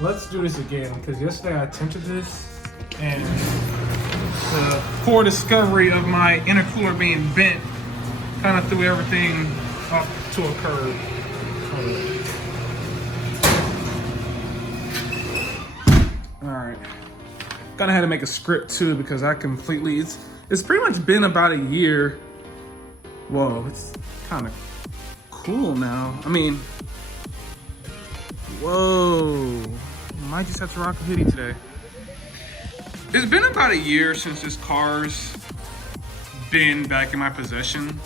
let's do this again, because yesterday I attempted this, and the poor discovery of my intercooler being bent kind of threw everything up to a curve. Alright. Kinda had to make a script too, because I completely, it's pretty much been about a year. Whoa, it's kind of cool now. I mean, whoa. Might just have to rock a hoodie today. It's been about a year since this car's been back in my possession,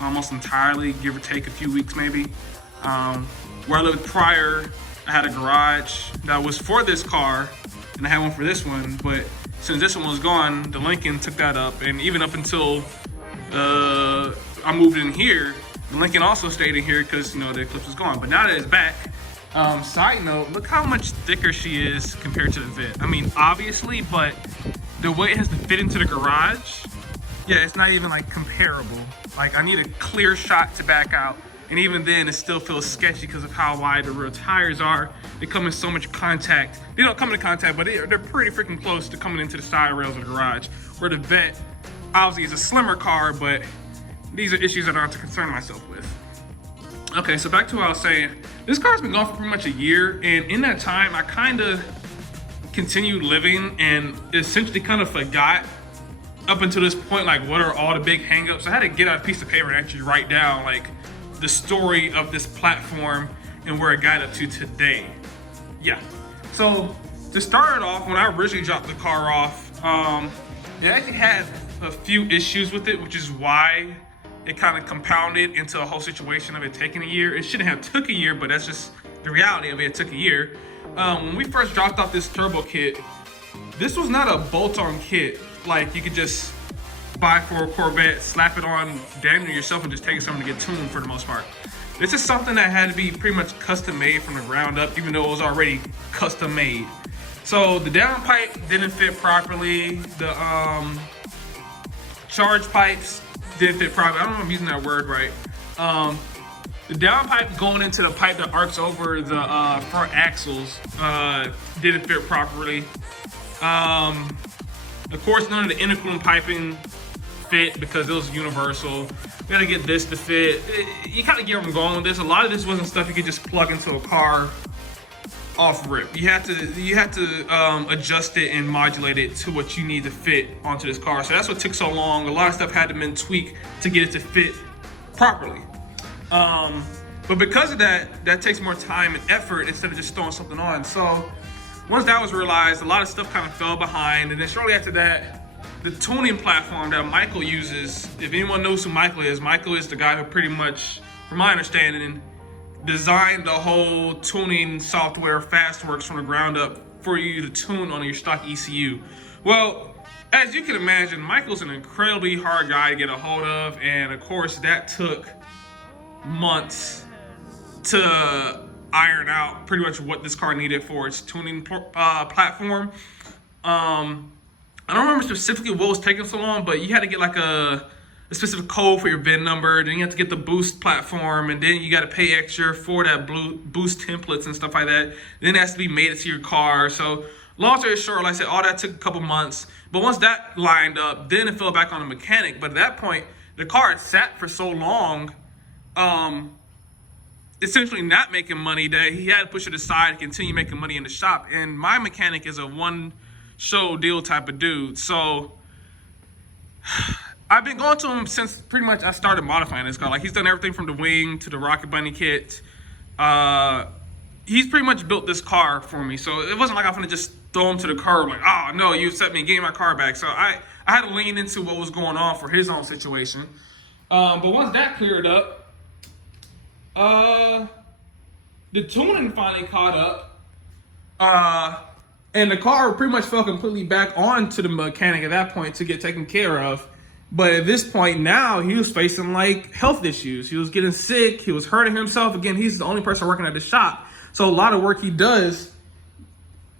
almost entirely, give or take a few weeks maybe. Where I lived prior, I had a garage that was for this car, and I had one for this one, but since this one was gone, the Lincoln took that up, and even up until I moved in here, the Lincoln also stayed in here because, you know, the Eclipse was gone. But now that it's back, side note, look how much thicker she is compared to the Vet. I mean, obviously, but the way it has to fit into the garage, yeah, it's not even like comparable. Like, I need a clear shot to back out, and even then it still feels sketchy because of how wide the rear tires are. They come in so much contact. They don't come into contact, but they're pretty freaking close to coming into the side rails of the garage. Where the Vet, obviously, is a slimmer car, but these are issues that I don't have to concern myself with. Okay, so back to what I was saying. This car's been gone for pretty much a year, and in that time, I kind of continued living and essentially kind of forgot up until this point, like, what are all the big hangups. I had to get out a piece of paper and actually write down, like, the story of this platform and where it got up to today. Yeah, so to start it off, when I originally dropped the car off, it actually had a few issues with it, which is why it kind of compounded into a whole situation of it taking a year. It shouldn't have took a year, but that's just the reality of it. It took a year. When we first dropped off this turbo kit, this was not a bolt-on kit like you could just buy for a Corvette, slap it on damn near yourself and just take it somewhere to get tuned for the most part. This is something that had to be pretty much custom made from the ground up, even though it was already custom made. So the downpipe didn't fit properly. The charge pipes didn't fit properly. I don't know if I'm using that word right. The downpipe going into the pipe that arcs over the front axles didn't fit properly. Of course, none of the intercooling piping fit because it was universal. We gotta get this to fit. You kind of get where I'm going with this. A lot of this wasn't stuff you could just plug into a car off rip. You had to adjust it and modulate it to what you need to fit onto this car. So that's what took so long. A lot of stuff had to be tweaked to get it to fit properly. But because of that, that takes more time and effort instead of just throwing something on. So once that was realized, a lot of stuff kind of fell behind. And then shortly after that, the tuning platform that Michael uses, if anyone knows who Michael is the guy who pretty much, from my understanding, designed the whole tuning software Fastworks from the ground up for you to tune on your stock ECU. Well, as you can imagine, Michael's an incredibly hard guy to get a hold of, and of course that took months to iron out pretty much what this car needed for its tuning platform. I don't remember specifically what was taking so long, but you had to get like a specific code for your VIN number, then you have to get the boost platform, and then you got to pay extra for that boost templates and stuff like that. Then it has to be made to your car. So long story short, like I said, all that took a couple months. But once that lined up, then it fell back on the mechanic. But at that point, the car had sat for so long, essentially not making money, that he had to push it aside to continue making money in the shop. And my mechanic is a one-show deal type of dude. So I've been going to him since pretty much I started modifying this car. Like, he's done everything from the wing to the RocketBunny kit. He's pretty much built this car for me. So it wasn't like I'm gonna just throw him to the curb like, oh no, you upset me, give me my car back. So I had to lean into what was going on for his own situation. But once that cleared up, the tuning finally caught up. And the car pretty much fell completely back onto the mechanic at that point to get taken care of. But at this point now, he was facing like health issues. He was getting sick. He was hurting himself. Again, he's the only person working at the shop. So a lot of work he does,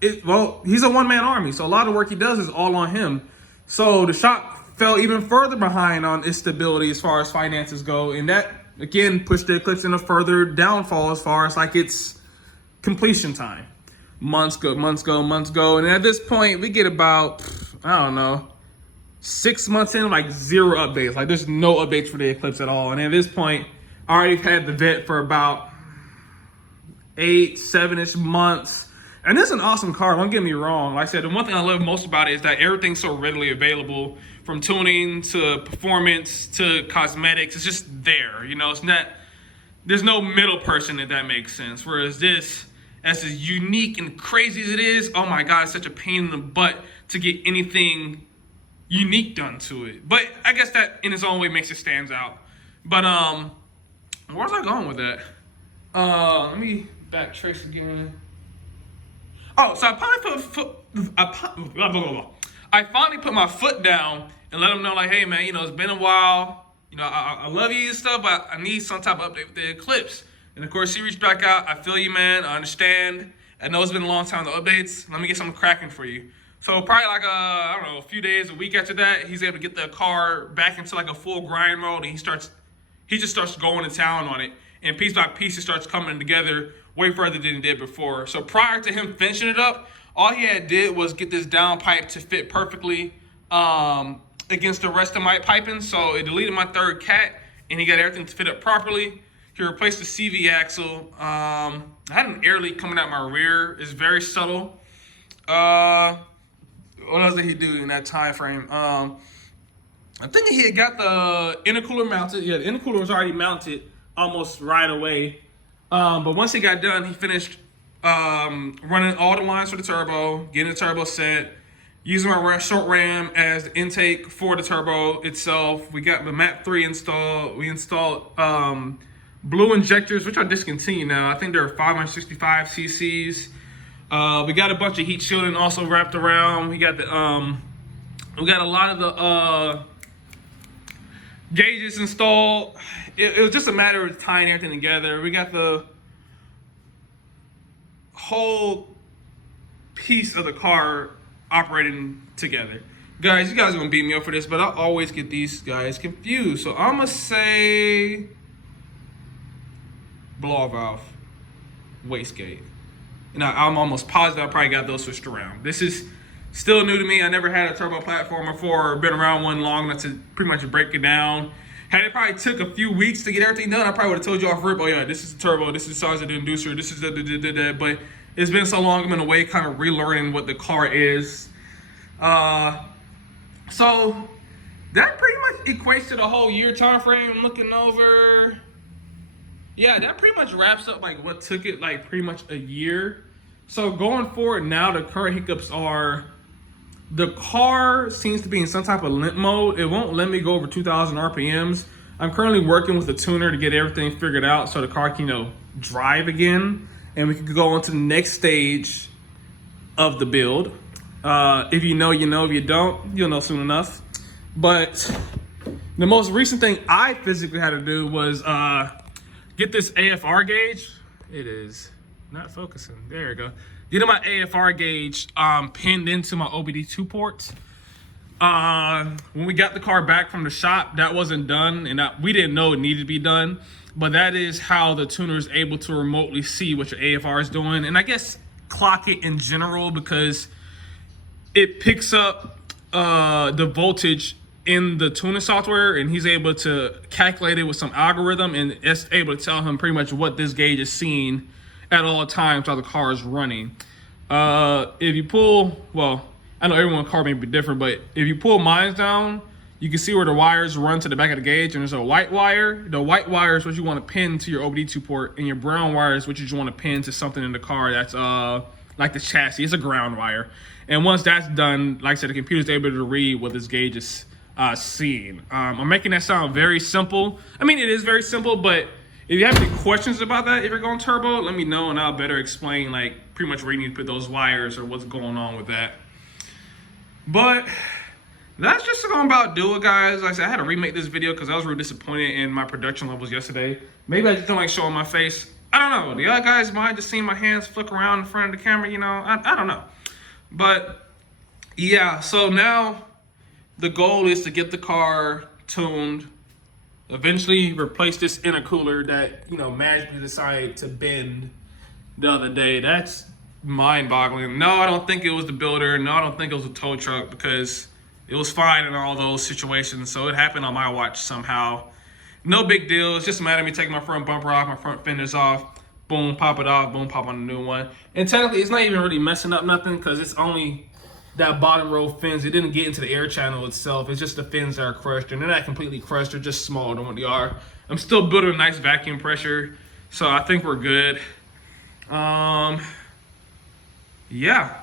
he's a one-man army. So a lot of work he does is all on him. So the shop fell even further behind on its stability as far as finances go. And that, again, pushed the Eclipse in a further downfall as far as like its completion time. months go, and at this point, we get about, I don't know, 6 months in, like 0 updates. Like there's no updates for the Eclipse at all. And at this point, I already had the vet for about 8, 7-ish months. And this is an awesome car, don't get me wrong. Like I said, the one thing I love most about it is that everything's so readily available, from tuning to performance to cosmetics. It's just there, you know, it's not, there's no middle person, if that makes sense. Whereas this, as unique and crazy as it is, oh my God, it's such a pain in the butt to get anything unique done to it. But I guess that in its own way makes it stands out. But where was I going with that? Let me backtrace again. Oh, so I finally put my foot down and let him know, like, hey man, you know, it's been a while. You know, I love you and stuff, but I need some type of update with the Eclipse. And of course, he reached back out. I feel you, man. I understand. I know it's been a long time, the updates. Let me get something cracking for you. So probably like, I don't know, a few days, a week after that, he's able to get the car back into like a full grind mode, and he just starts going to town on it. And piece by piece, it starts coming together way further than it did before. So prior to him finishing it up, all he had did was get this downpipe to fit perfectly against the rest of my piping. So it deleted my third cat, and he got everything to fit up properly. He replaced the CV axle. I had an air leak coming out my rear. It's very subtle. What else did he do in that time frame? I think he had got the intercooler mounted. Yeah, the intercooler was already mounted almost right away. But once he got done, he finished running all the lines for the turbo, getting the turbo set, using my short ram as the intake for the turbo itself. We got the MAP 3 installed. We installed blue injectors, which are discontinued now. I think they're 565 cc's. We got a bunch of heat shielding also wrapped around. We got the we got a lot of the gauges installed. It was just a matter of tying everything together. We got the whole piece of the car operating together. Guys, you guys are gonna beat me up for this, but I always get these guys confused. So I'm gonna say blow valve, wastegate. And I'm almost positive I probably got those switched around. This is still new to me. I never had a turbo platform before, or been around one long enough to pretty much break it down. Had it probably took a few weeks to get everything done, I probably would have told you off rip, oh yeah, this is the turbo, this is the size of the inducer, this is the. But it's been so long, I'm in a way kind of relearning what the car is. So that pretty much equates to the whole year time frame. I'm looking over. Yeah, that pretty much wraps up like what took it like pretty much a year. So going forward now, the current hiccups are the car seems to be in some type of limp mode. It won't let me go over 2,000 RPMs. I'm currently working with the tuner to get everything figured out so the car can, you know, drive again, and we can go on to the next stage of the build. If you know, you know. If you don't, you'll know soon enough. But the most recent thing I physically had to do was get this AFR gauge. It is not focusing. There we go. Getting my AFR gauge pinned into my OBD2 ports. When we got the car back from the shop, that wasn't done, and we didn't know it needed to be done. But that is how the tuner is able to remotely see what your AFR is doing, and I guess clock it in general, because it picks up the voltage in the tuning software, and he's able to calculate it with some algorithm, and it's able to tell him pretty much what this gauge is seeing at all times while the car is running. If you pull, well, I know everyone's car may be different, but if you pull mine down, you can see where the wires run to the back of the gauge, and there's a white wire. The white wire is what you want to pin to your OBD2 port, and your brown wire is what you just want to pin to something in the car that's like the chassis. It's a ground wire. And once that's done, like I said, the computer's able to read what this gauge is seeing. I'm making that sound very simple. I mean, it is very simple, but if you have any questions about that, if you're going turbo, let me know and I'll better explain like pretty much where you need to put those wires or what's going on with that. But that's just going about do it, guys. Like I said, I had to remake this video because I was really disappointed in my production levels yesterday. Maybe I just don't like showing my face. I don't know. Do y'all guys mind just seeing my hands flick around in front of the camera? You know, I don't know. But yeah, so now the goal is to get the car tuned, eventually replace this intercooler that, you know, magically decided to bend the other day. That's mind-boggling. No, I don't think it was the builder. No, I don't think it was a tow truck, because it was fine in all those situations. So it happened on my watch somehow. No big deal. It's just a matter of me taking my front bumper off, my front fenders off, boom, pop it off, boom, pop on the new one. And technically, it's not even really messing up nothing, because it's only that bottom row fins. It didn't get into the air channel itself. It's just the fins that are crushed, and they're not completely crushed. They're just smaller than what they are. I'm still building a nice vacuum pressure, so I think we're good. Yeah.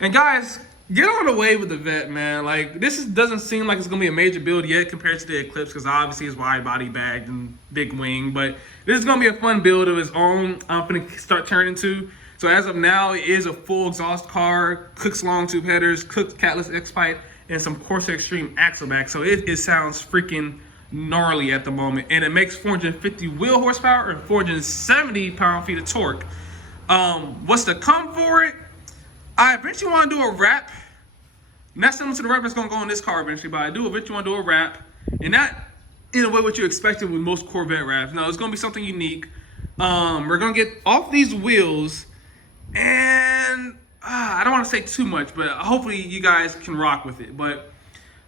And guys, get on the way with the Vet, man. Like, doesn't seem like it's gonna be a major build yet compared to the Eclipse, because obviously it's wide body bagged and big wing. But this is gonna be a fun build of its own. I'm gonna start turning to. So as of now, it is a full exhaust car, Cook's long tube headers, Cook's catless X pipe, and some Corsair Extreme axle back. So it sounds freaking gnarly at the moment, and it makes 450 wheel horsepower and 470 pound-feet of torque. What's to come for it? I eventually want to do a wrap. Not similar to the wrap that's going to go on this car eventually, but I do eventually want to do a wrap. And not in a way what you expected with most Corvette wraps. No, it's going to be something unique. We're going to get off these wheels, and I don't want to say too much, but hopefully you guys can rock with it. But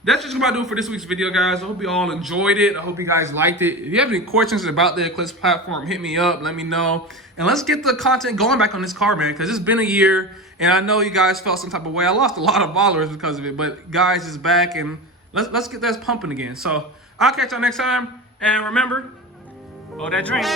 that's just about to do it for this week's video, guys. I hope you all enjoyed it. I hope you guys liked it. If you have any questions about the Eclipse platform, hit me up, let me know. And let's get the content going back on this car, man, because it's been a year, and I know you guys felt some type of way. I lost a lot of followers because of it, but guys, it's back, and let's get that pumping again. So I'll catch y'all next time, and remember, oh, that drink.